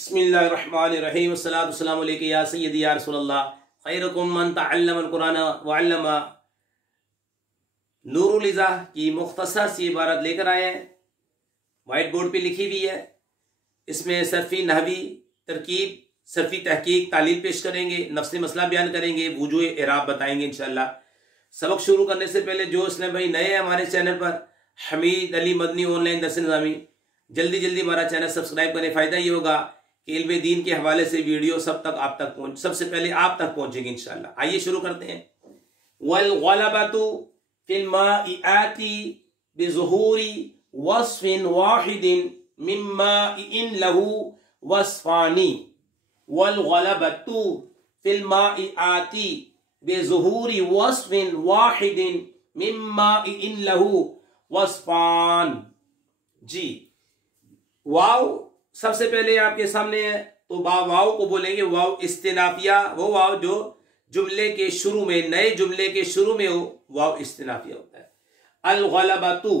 बिस्मिल्लाहिर्रहमानिर्रहीम वस्सलातु वस्सलामु अलैका या सय्यदी या रसूलल्लाह खैरुकुम मन तअल्लमल कुरान व अल्लमा। नूरुल इज़ाह की मुख्तसर सी इबारत लेकर आए हैं, वाइट बोर्ड पे लिखी हुई है। इसमें सरफी नहवी तरकीब, सरफी तहकीक, तालील पेश करेंगे, नफ्स मसला बयान करेंगे, वुजूह एराब बताएंगे इंशाअल्लाह। सबक शुरू करने से पहले जो इसलिए भाई नए हैं हमारे चैनल पर, हमीद अली मदनी ऑनलाइन दर्स निज़ामी, जल्दी जल्दी हमारा चैनल सब्सक्राइब करें। फ़ायदा ये होगा कि इल्म दीन के हवाले से वीडियो सबसे पहले आप तक पहुंचेगी इंशाअल्लाह। आइए शुरू करते हैं। वल गलबतु फिल माइआति बिज़ुहूरी वस्फिन वाहिदिन मिम्मा इन लहू वस्फानी। वल गलबतु फिल माइआति बिज़ुहूरी वस्फिन वाहिदिन मिम्मा इन लहू वस्फान। जी, वाव सबसे पहले आपके सामने है, तो वाव को बोलेंगे वाव इस्तिनाफिया, वो वाव जो जुमले के शुरू में, नए जुमले के शुरू में हो, वाव इस्तिनाफिया होता है। अल गलबतु,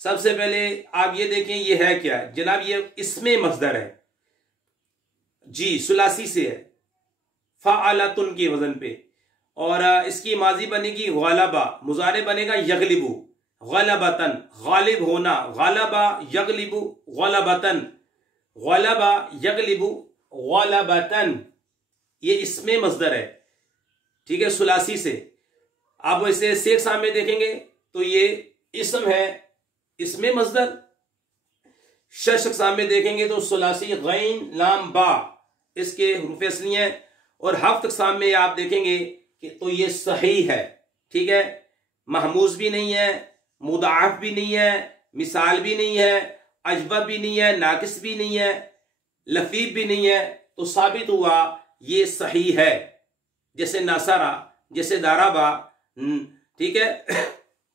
सबसे पहले आप ये देखें ये है क्या जनाब, ये इसमें मस्दर है जी, सुलासी से है, फ़अलतुन के वजन पे, और इसकी माजी बनेगी गलबा, मुजारे बनेगा यगलिबु, गलबतन गालिब होना, गलबा यगलिबु गलबतन, गलबा यगलिबु गलबतन, ये इसमें मस्दर है, ठीक है, सुलासी से। आप वैसे शेख सामने देखेंगे तो ये इसम है, इसमें मस्दर। शशक सामने देखेंगे तो सुलासी गैन लाम बा, इसके हुरूफ असली हैं। और हफ्त सामने आप देखेंगे कि तो ये सही है, ठीक है, महमूज भी नहीं है, मुदाफ भी नहीं है, मिसाल भी नहीं है, अजबब भी नहीं है, नाकिस भी नहीं है, लफीफ भी नहीं है, तो साबित हुआ ये सही है। जैसे नासारा, जैसे दाराबा, ठीक है,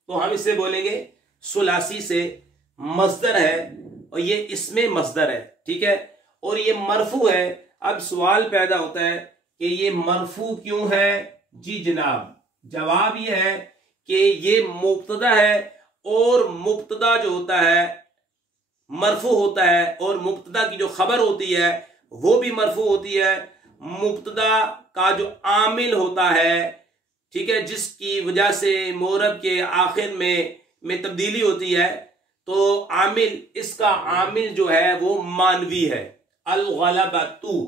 तो हम इससे बोलेंगे सुलासी से मस्दर है और ये इसमें मस्दर है, ठीक है, और ये मरफू है। अब सवाल पैदा होता है कि ये मरफू क्यों है? जी जनाब, जवाब ये है कि ये मुब्तदा है, और मुब्तदा जो होता है मरफू होता है, और मुब्तदा की जो खबर होती है वो भी मरफू होती है। मुब्तदा का जो आमिल होता है, ठीक है, जिसकी वजह से मोरब के आखिर में तब्दीली होती है, तो आमिल, इसका आमिल जो है वो मानवी है। अल गलबतु,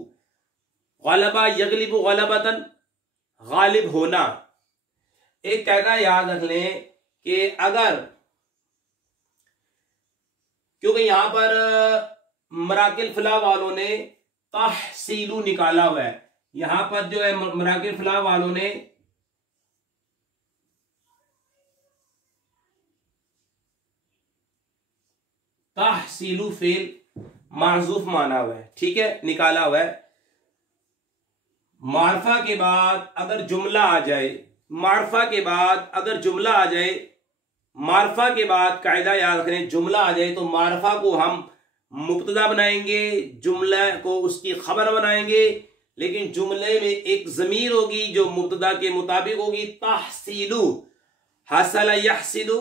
गलबा यगलिबु गलबतन, गालिब होना। एक कायदा याद रख लें कि अगर, क्योंकि यहां पर मराकिल फला वालों ने तहसीलू निकाला हुआ है, यहां पर जो है मराकिल फला वालों ने तहसीलू फेल माजूफ माना हुआ है, ठीक है, निकाला हुआ है। मारफा के बाद अगर जुमला आ जाए, मारफा के बाद अगर जुमला आ जाए, मारफा के बाद कायदा याद रखें, जुमला आ जाए तो मारफा को हम मुब्तदा बनाएंगे, जुमला को उसकी खबर बनाएंगे, लेकिन जुमले में एक जमीर होगी जो मुब्तदा के मुताबिक होगी। तहसीलू, हसला यहसिलू,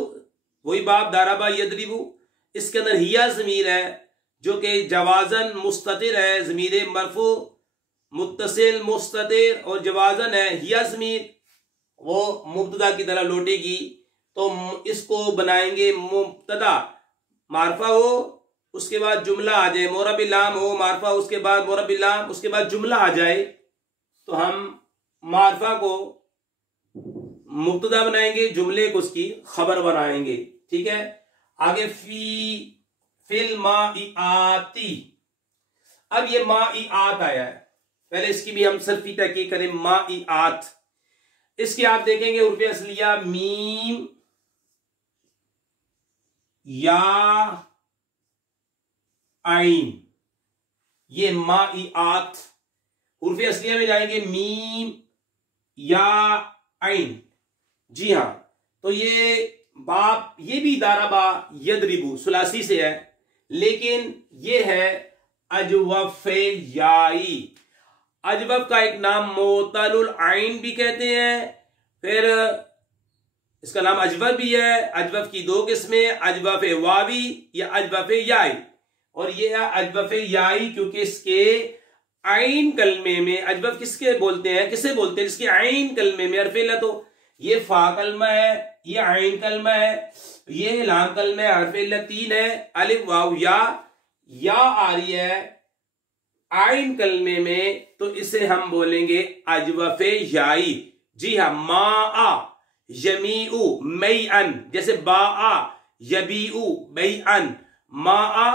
वही बाब दाराबा यदरिबू, इसके अंदर हिया जमीर है जो कि जवाजन मुस्ततिर है, जमीर मरफू मुत्तसिल मुस्ततिर, और जवाजन है हिया जमीर, वो मुब्तदा की तरह लौटेगी। तो इसको बनाएंगे मुब्तदा, मारफा हो, उसके बाद जुमला आ जाए, मोरबिलाम हो, मारफा उसके बाद मोरबिलाम, उसके बाद जुमला आ जाए, तो हम मारफा को मुब्तदा बनाएंगे, जुमले को उसकी खबर बनाएंगे, ठीक है। आगे फिल माइआती, अब ये माइआत आया है, पहले इसकी भी हम सिर्फ तहकीक करें। माइआत, इसकी आप देखेंगे उर्फ असलिया मीम या आइन, ये माइआत उर्फ असलिया में जाएंगे मीम या आइन, जी हां। तो ये बाप, ये भी दाराबा यदरिबू सुलासी से है, लेकिन ये है अजवफ याई। अजवफ का एक नाम मोतलुल आइन भी कहते हैं, फिर इसका नाम अजवफ भी है। अजवफ की दो किस्में, अजवफ वावी या अजवफ याई। और ये अजवफ याई, क्योंकि इसके आइन कलमे में अजवफ किसके बोलते हैं, किसे बोलते हैं, जिसके आइन कलमे में हरफ इल्लत हो। ये फा कलमा है, ये आइन कलमा है, ये लाम कलमा है, हरफ इल्लत 3 है, अलिफ वाव या आ रही है आइन कलमे में, तो इसे हम बोलेंगे अजवफ याई। जी हाँ, मा आ यमीउ मई अन, जैसे बा आ यबीउ मई अन, मा आ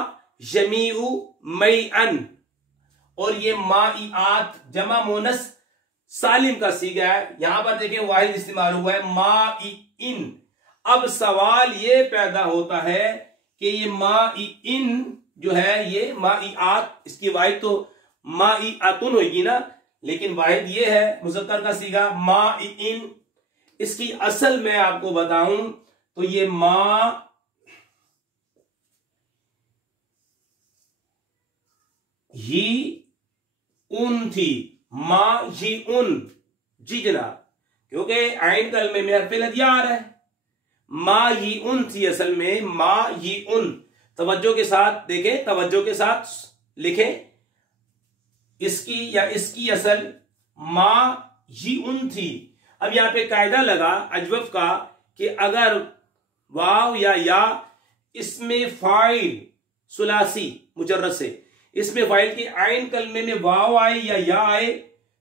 यमीउ मई अन। और ये माईआत जमा मोनस सालिम का सीगा है, यहां पर देखें वाहिद इस्तेमाल हुआ है माईइन। अब सवाल ये पैदा होता है कि ये माईइन जो है ये माईआत, इसकी वाहिद तो माईआतुन होगी ना, लेकिन वाहिद ये है मुज़क्कर का सीगा माईइन। इसकी असल में आपको बताऊं तो ये मा ही उन थी, मा ही उन। जी जनाब, क्योंकि आइन कलमे में हरफ इल्लत या आ रहा है, मा ही उन थी असल में, मा ही उन। तवज्जो के साथ देखें, तवज्जो के साथ लिखें, इसकी या इसकी असल मा ही उन थी। अब यहां पे कायदा लगा अजवफ का कि अगर वाव या इसमें फाइल सुलासी मुजर्रद से, इसमें फाइल की आइन कलमे में वाव आए या आए,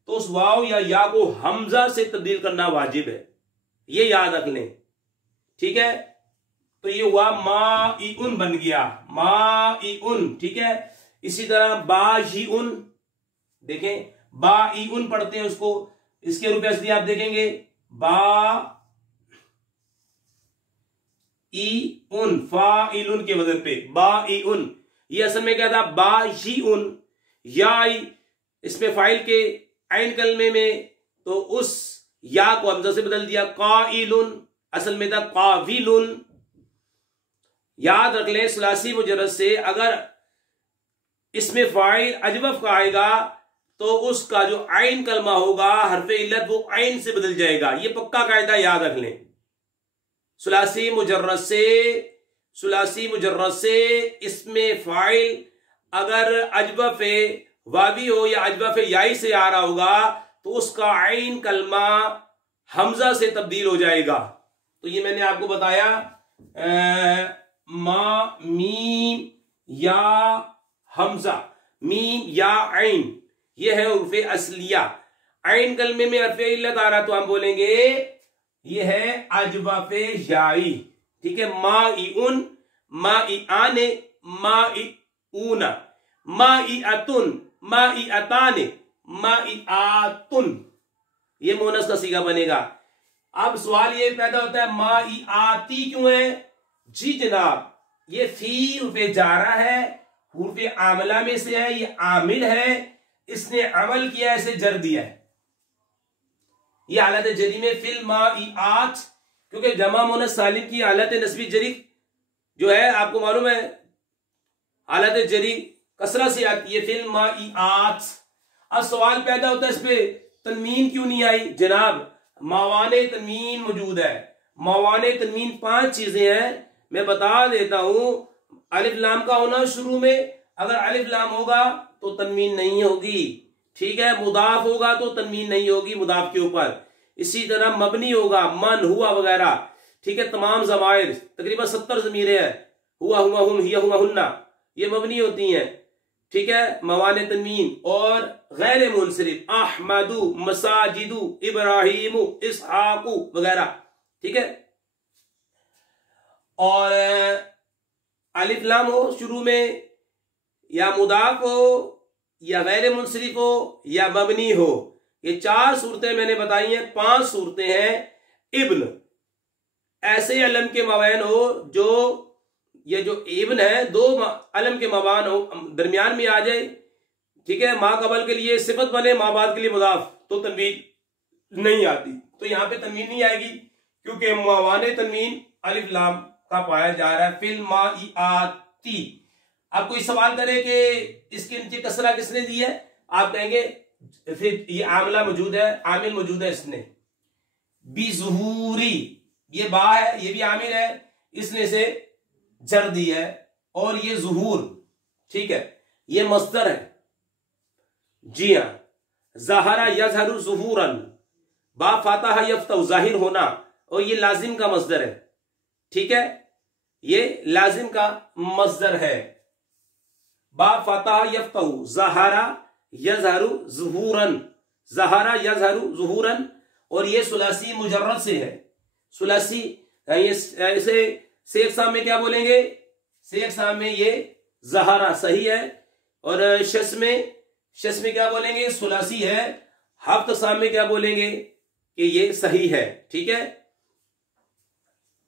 तो उस वाव या को हमजा से तब्दील करना वाजिब है, ये याद रख लें, ठीक है। तो ये हुआ माईउन बन गया, माईउन, ठीक है। इसी तरह बाईउन, देखें बाईउन पढ़ते हैं उसको, इसके रुपये असली आप देखेंगे बा ई उन, फाइलुन के वजन पे बाईउन। ये असल में क्या था, बाईउन याई, इसमें फाइल के आइन कलमे में, तो उस या को हमजा से बदल दिया काइलुन, असल में था काविलुन। याद रख ले सुलासी मुजर्रद से अगर इसमें फाइल अजवफ का आएगा तो उसका जो आइन कलमा होगा हरफ इल्लत वो आइन से बदल जाएगा, ये पक्का कायदा याद रख लें। सुलासी मुजर्रद से इसमें फाइल अगर अजवफ वावी हो या अजवफ याई से आ रहा होगा तो उसका आइन कलमा हमजा से तब्दील हो जाएगा। तो ये मैंने आपको बताया मा मीम या हमजा, मीम या आइन, ये है उर्फे असलिया। आइन कलमे में हरफ इल्लत आ रहा तो हम बोलेंगे ये है अजवफ याई, ठीक है। माईउन, माईआने, माईऊना, माईअतुन, माईअताने, माईआतुन, ये मोनस का सीगा बनेगा। अब सवाल ये पैदा होता है माईआती क्यों है? जी जनाब, ये फी उर्फे जारा है, उर्फे आमला में से है, ये आमिल है, इसने अमल किया, इसे जर दिया है। ये हालत जरी में फिल माईआत, क्योंकि जमा मुनस सालिम की हालत नस्बी जरी जो है आपको मालूम है हालत जरी कसरा से आती है, फिल माईआत। अब सवाल पैदा होता है इस पे तनवीन क्यों नहीं आई? जनाब मावाने तनवीन मौजूद है। मावाने तनवीन 5 चीजें हैं, मैं बता देता हूं। अलिफ लाम का होना शुरू में, अगर अलिफ लाम होगा तो तनवीन नहीं होगी, ठीक है। मुदाफ होगा तो तनवीन नहीं होगी मुदाफ के ऊपर। इसी तरह मबनी होगा, मन हुआ वगैरह, ठीक है। तमाम ज़माइर तकरीबन 70 ज़मीरें हैं, हुआ हुआ हुम हिया हुआ हुन्ना, ये मबनी होती हैं, ठीक है। मवाने तनवीन और गैर मुनसरिफ अहमदु, मसाजिदु, इब्राहिमु, इसहाकु वगैरह, ठीक है। और अलिफ लाम हो शुरू में, या मुदाफ हो, या गैर मुनसरिफ हो, या मबनी हो, ये 4 सूरतें मैंने बताई हैं। 5 सूरतें हैं। इब्न ऐसे अलम के मबैन हो जो ये जो इब्न है 2 अलम के मबान हो दरमियान में आ जाए, ठीक है। माँ कबल के लिए सिफत बने, माँ बाद के लिए मुदाफ, तो तनवीन नहीं आती। तो यहां पे तनवीन नहीं आएगी क्योंकि मवाने तनवीन अलिफ लाम का पाया जा रहा है। फिल माईआती। अब कोई सवाल करे कि इसके नीचे कसरा किसने दी है, आप कहेंगे फिर ये आमला मौजूद है, आमिल मौजूद है, इसने बिज़ुहूरी, ये बा है, ये भी आमिल है, इसने से जर दी है। और ये जुहूर ठीक है, ये मस्दर है। जी हाँ, ज़हरा यज़हरु ज़ुहूरन, बा फातहा यफ्तहु, जाहिर होना, और ये लाजिम का मस्दर है। ठीक है, ये लाजिम का मस्दर है। बा फातहा यफ्तहु, ज़हरा यज़हरु ज़ुहूरन, ज़हरा यज़हरु ज़ुहूरन, और ये सुलासी मुजर्रद से है। सुलासी ये ऐसे शेख साहब में क्या बोलेंगे, शेख साहब में ये ज़हरा सही है, और शस में क्या बोलेंगे, सुलासी है। हफ्त साहब में क्या बोलेंगे कि ये सही है। ठीक है,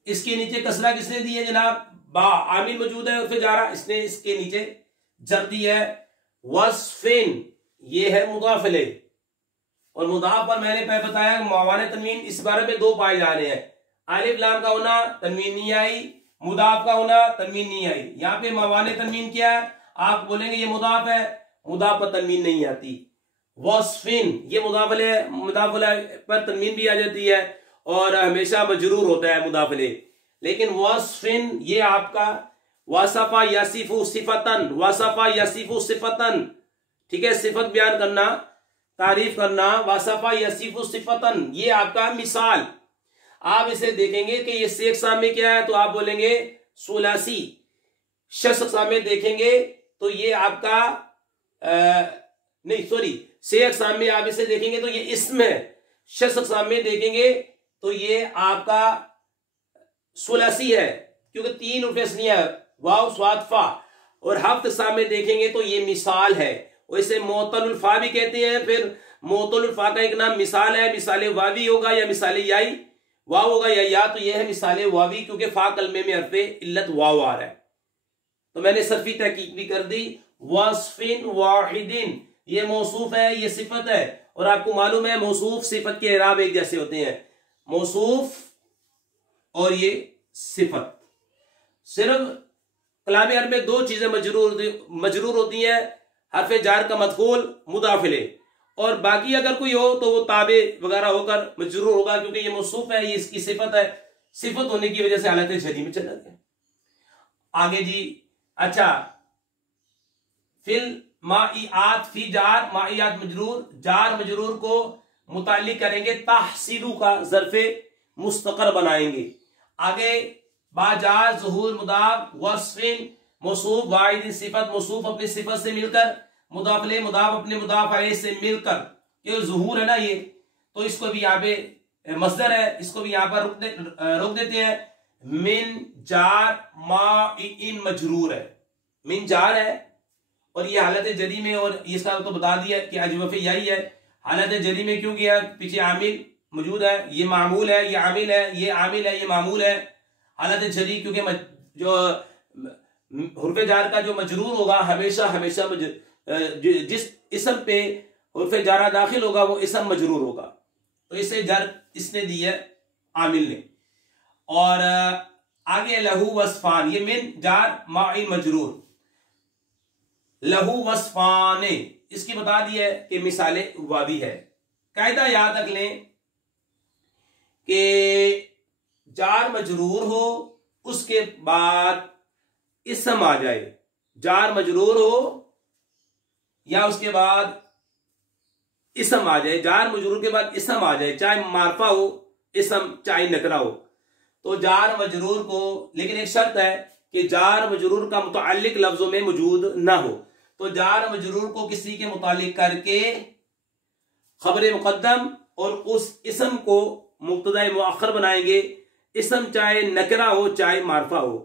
इसके नीचे कसरा किसने दी है जनाब, बा आमिल मौजूद है और फिर जा रहा, इसने इसके नीचे जर दी है। वस्फिन ये है मुदाफ इलैह, और मुदाफ पर मैंने बताया मावाने तनवीन इस बारे में दो पाए जा रहे हैं। अलिफ लाम का होना तनवीन नहीं आई, मुदाफ का होना तनवीन नहीं आई। यहाँ पे मावाने तनवीन क्या है, आप बोलेंगे ये मुदाफ है, मुदाफ पर तनवीन नहीं आती। वस्फिन ये मुदाफ पर तनवीन भी आ जाती है और हमेशा मजरूर होता है मुदाफ इलैह। लेकिन वस्फिन ये आपका वासफा यसिफु सिफतन, वासफा यसिफु सिफतन, ठीक है, सिफत बयान करना, तारीफ करना, वासफा यसिफु सिफतन, ये आपका मिसाल। आप इसे देखेंगे कि ये शेख साहब में क्या है, तो आप बोलेंगे सुलासी। शख्स साहब में देखेंगे तो ये आपका नहीं सॉरी, शेख साहब में आप इसे देखेंगे तो ये इसम है। शख्स साहब में देखेंगे तो ये आपका सुलासी है, क्योंकि तीन उफेसनिया वाव स्वाद फा। और हफ्त साहब में देखेंगे तो ये मिसाल है, और इसे मोतल फा भी कहते हैं। फिर मोतल फा का एक नाम मिसाल है, मिसाले वावी होगा या मिसाले याई, वाव होगा या, तो यह है मिसाले वावी, क्योंकि फा कलमे में हरफे इल्लत वाव आ रहा है। तो मैंने सरफी तहकीक भी कर दी। वस्फिन वाहिदिन ये मौसूफ है, ये सिफत है, और आपको मालूम है मौसूफ सिफत के इराब एक जैसे होते हैं, मौसूफ और ये सिफत। सिर्फ कलाम अरब में दो चीजें मजरूर होती हैं, हरफे जार का मदखूल मुदाफ इलैह, और बाकी अगर कोई हो तो वो ताबे वगैरह होकर मजरूर होगा, क्योंकि ये मौसूफ है, ये इसकी सिफत है। सिफत होने की वजह से हालत शदी में चला गया। आगे जी, अच्छा, फिल माइयात फी जार, माइयात मजरूर, जार मजरूर को मुताल्लिक करेंगे, तहसीलू का ज़र्फ़े मुस्तकर बनाएंगे। आगे बाजार ज़ुहूर मुदाफ, वस्फिन मौसूफ, वाहिद सिफत मौसूफ अपनी सिफत से मिलकर, मुदाफ इलैह मुदाफ अपने मुदाफ अलैह से मिलकर, ये ज़ुहूर है ना ये, तो इसको भी यहाँ पे मस्दर है, इसको भी यहाँ पर रोक देते हैं। मिन जार माइन मजरूर है, मिन जार है, और ये हालत जरी में, और इसका तो बता दिया कि अजवफ़े यही है। हालत जरी में क्यों किया, पीछे आमिल मौजूद है, ये मामूल है, ये आमिल है, ये आमिल है, ये मामूल है। हालत जरी क्योंकि जो हुर्फ़े जार का जो मजरूर होगा हमेशा हमेशा जिस इसम पे हुर्फ़े जारा दाखिल होगा वो इसम मजरूर होगा, तो इसे जर इसने दी है आमिल ने। और आगे लहू वस्फान, ये मिन जार माई मजरूर, लहू वस्फाने इसकी बता दी है कि मिसाले वावी है। कायदा याद रख लें कि जार मजरूर हो उसके बाद इसम आ जाए, जार मजरूर हो या उसके बाद इसम आ जाए, जार मजरूर के बाद इसम आ जाए, चाहे मारफा हो इसम चाहे नकरा हो, तो जार मजरूर को, लेकिन एक शर्त है कि जार मजरूर का मुतअल्लिक लफ्जों में मौजूद ना हो। तो जार मजरूर को किसी के मुतालिक करके खबर मुकद्दम और उस इसम को मुब्तदा मुअख्खर बनाएंगे, इसम चाहे नकरा हो चाहे मारफा हो।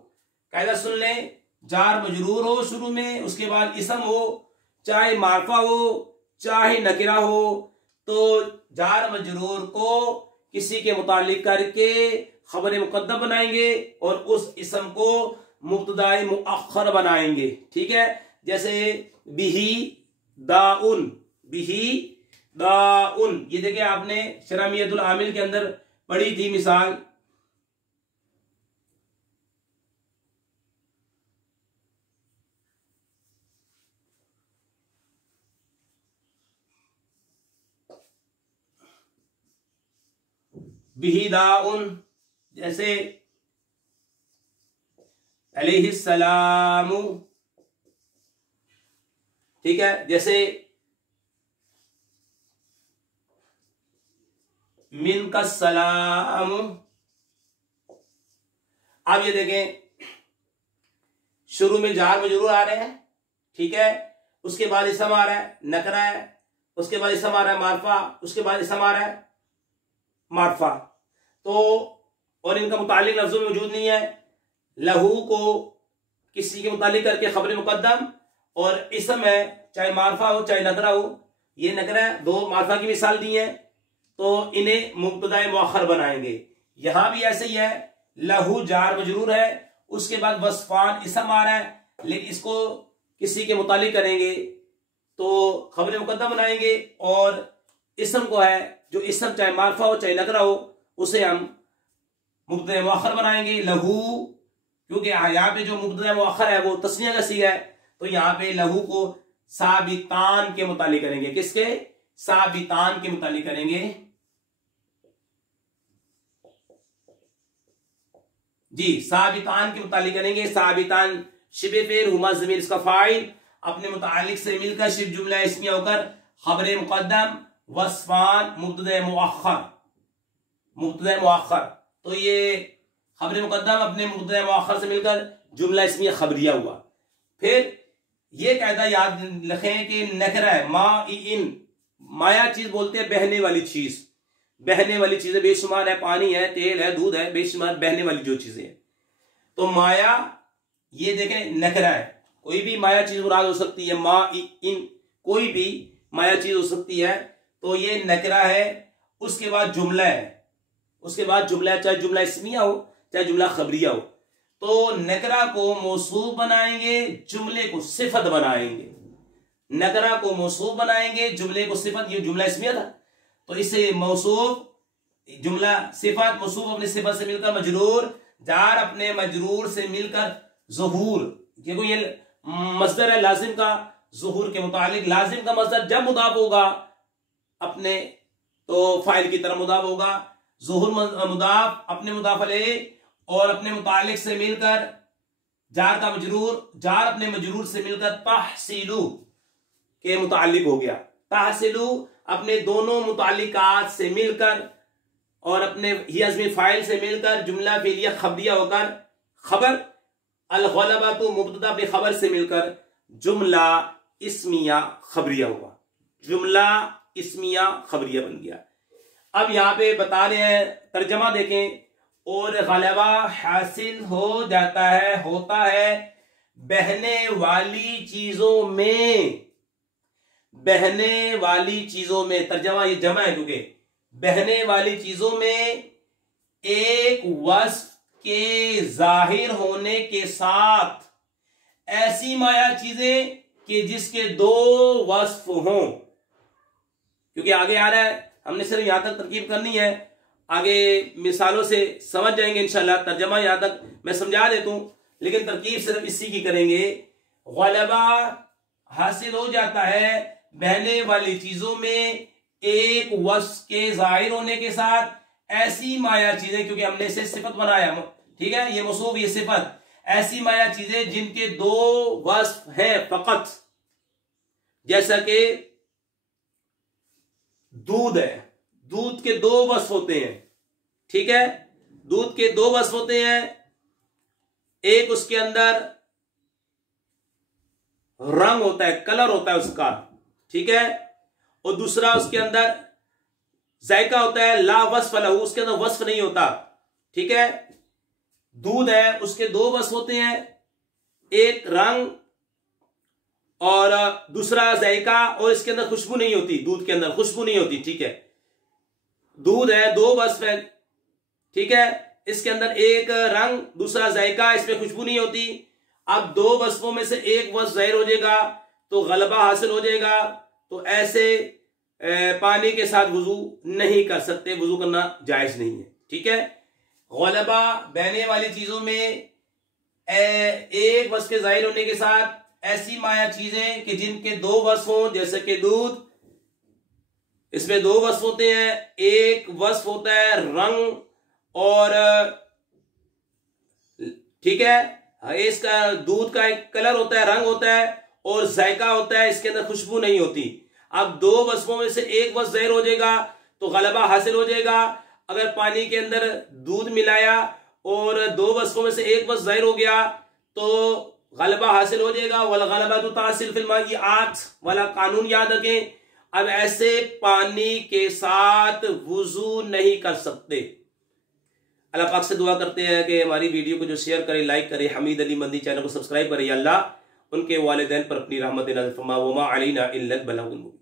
कायदा सुन लें, जार मजरूर हो शुरू में, उसके बाद इसम हो, चाहे मारफा हो चाहे नकरा हो, तो जार मजरूर को किसी के मुतालिक करके खबर मुकद्दम बनाएंगे और उस इसम को मुब्तदा मुअख्खर बनाएंगे। ठीक है, जैसे बिही दाउन, बिही दाउन, ये देखिए आपने शरामियतुल आमिल के अंदर पढ़ी थी मिसाल। बिही दाउन, जैसे अलैहिस्सलामु, ठीक है, जैसे मिन का सलाम। आप ये देखें, शुरू में जार मजरूर आ रहे हैं, ठीक है, उसके बाद इसम आ रहा है, नकरा है, उसके बाद इसम आ रहा है मारफा, उसके बाद इसम आ रहा है मारफा। तो और इनका मुतालिक लफ्जों में मौजूद नहीं है। लहू को किसी के मुतालिक करके खबर मुकद्दम, और इसम है, चाहे मारफा हो चाहे नकरा हो। ये नकरा है, दो मारफा की मिसाल दी है, तो इन्हें मुब्तदा मुअख्खर बनाएंगे। यहां भी ऐसे ही है, लहू जार मजरूर है, उसके बाद वस्फान इसम आ रहा है, लेकिन इसको किसी के मुतालिक करेंगे तो खबर मुकद्दम बनाएंगे, और इसम को है जो इसम चाहे मारफा हो चाहे नकरा हो उसे हम मुब्तदा मुअख्खर बनाएंगे। लहू, क्योंकि यहाँ पे जो मुब्तदा मुअख्खर है वो तस्निया का सीगा है, तो यहाँ पे लहू को साबितान के मुतालिक करेंगे। किसके? साबितान के मुतालिक करेंगे जी, साबितान के मुतालिक करेंगे। साबितान शिबे फेर, हुमा ज़मीर इसका फाइल, अपने मुतालिक से मिलकर शिब जुमला इसमिया होकर खबर मुकद्दम, वस्फान मुब्तदा मुअख्खर, मुब्तदा मुअख्खर। तो ये खबर मुकद्दम अपने मुब्तदा मुअख्खर से मिलकर जुमला इसमिया खबरिया हुआ। फिर ये कायदा याद रखें कि नकरा है, मा इन, माया चीज बोलते हैं बहने वाली चीज, बहने वाली चीजें बेशुमार है, पानी है, तेल है, दूध है, बेशुमार बहने वाली जो चीजें हैं। तो माया, ये देखें नकरा है, कोई भी माया चीज मुराद हो सकती है, मा इन कोई भी माया चीज हो सकती है, तो ये नकरा है। उसके बाद जुमला है, उसके बाद जुमला, चाहे जुमला इस्मिया हो चाहे जुमला खबरिया हो। तो नकरा को मौसूफ बनाएंगे, जुमले को सिफत बनाएंगे। नकरा को मौसूफ बनाएंगे, जुमले को सिफत। ये जुमला इस्मिया था, तो इसे मौसूफ, जुमला सिफत, मौसूफ अपने सिफत से मिलकर मजरूर, जार अपने मजरूर से मिलकर ज़ुहूर, क्योंकि ये मस्दर है लाजिम का, ज़ुहूर के मुतालिक। लाजिम का मस्दर जब मुदाफ होगा अपने, तो फाइल की तरह मुदाफ होगा। ज़ुहूर मुदाफ अपने मुदाफ अलैह और अपने मुतालिक से मिलकर जार का मजरूर, जार अपने मजरूर से मिलकर तहसीलू के मुतालिक हो गया। तहसीलू अपने दोनों मुतालिकात से मिलकर और अपने हियज़्मी फाइल से मिलकर जुमला फिलिया खबरिया होकर खबर, अल-ग़लबतु मुब्तदा अपनी खबर से मिलकर जुमला इस्मिया खबरिया हुआ, जुमला इस्मिया खबरिया बन गया। अब यहां पे बता रहे हैं, तर्जमा देखें, और गलबा हासिल हो जाता है, होता है बहने वाली चीजों में, बहने वाली चीजों में। तर्जमा ये जमा है, क्योंकि बहने वाली चीजों में एक वस्फ के जाहिर होने के साथ ऐसी माया चीजें कि जिसके दो वस्फ हों। क्योंकि आगे आ रहा है, हमने सिर्फ यहां तक तरकीब करनी है, आगे मिसालों से समझ जाएंगे इंशाल्लाह। तर्जमा यहां तक मैं समझा देता हूं, लेकिन तरकीब सिर्फ इसी की करेंगे। गलबा हासिल हो जाता है बहने वाली चीजों में एक वस्फ के जाहिर होने के साथ ऐसी माया चीजें, क्योंकि हमने इसे सिफत बनाया, ठीक है, ये मौसूफ ये सिफत, ऐसी माया चीजें जिनके दो वस्फ हैं फकत। जैसा कि दूध है, दूध के दो वस्फ होते हैं, ठीक है, दूध के दो वस्फ होते हैं। एक उसके अंदर रंग होता है, कलर होता है उसका, ठीक है, और दूसरा उसके अंदर जायका होता है, ला वस्फ लहू, उसके अंदर वस्फ नहीं होता, ठीक है। दूध है, उसके दो वस्फ होते हैं, एक रंग और दूसरा जायका, और इसके अंदर खुशबू नहीं होती, दूध के अंदर खुशबू नहीं होती, ठीक है। दूध है, दो वस्फ है, ठीक है, इसके अंदर एक रंग दूसरा जायका, इसमें खुशबू नहीं होती। अब दो वस्फों में से एक वस्फ जाहिर हो जाएगा तो गलबा हासिल हो जाएगा। तो ऐसे पानी के साथ वुजू नहीं कर सकते, वुजू करना जायज नहीं है, ठीक है। गलबा बहने वाली चीजों में एक वस्फ के जाहिर होने के साथ ऐसी माया चीजें कि जिनके दो वस्फ हों, जैसे कि दूध, इसमें दो वस्फ होते हैं, एक वस्फ होता है रंग और, ठीक है, इसका दूध का एक कलर होता है, रंग होता है, और जायका होता है, इसके अंदर खुशबू नहीं होती। अब दो वस्फों में से एक वस्फ ज़हर हो जाएगा तो गलबा हासिल हो जाएगा। अगर पानी के अंदर दूध मिलाया और दो वस्फों में से एक वस्फ ज़हर हो गया तो गलबा हासिल हो जाएगा। वल गलबा तो तासिल फिल माइआत वाला कानून याद रखें। अब ऐसे पानी के साथ वुजू नहीं कर सकते। अल्लाह पाक से दुआ करते हैं कि हमारी वीडियो को जो शेयर करे, लाइक करे, हमीद अली मंदी चैनल को सब्सक्राइब करे। अल्लाह उनके वालिदैन पर अपनी रहमत नाज़िल फरमा। वमा अलैना इल्लल बलागुल मुबीन।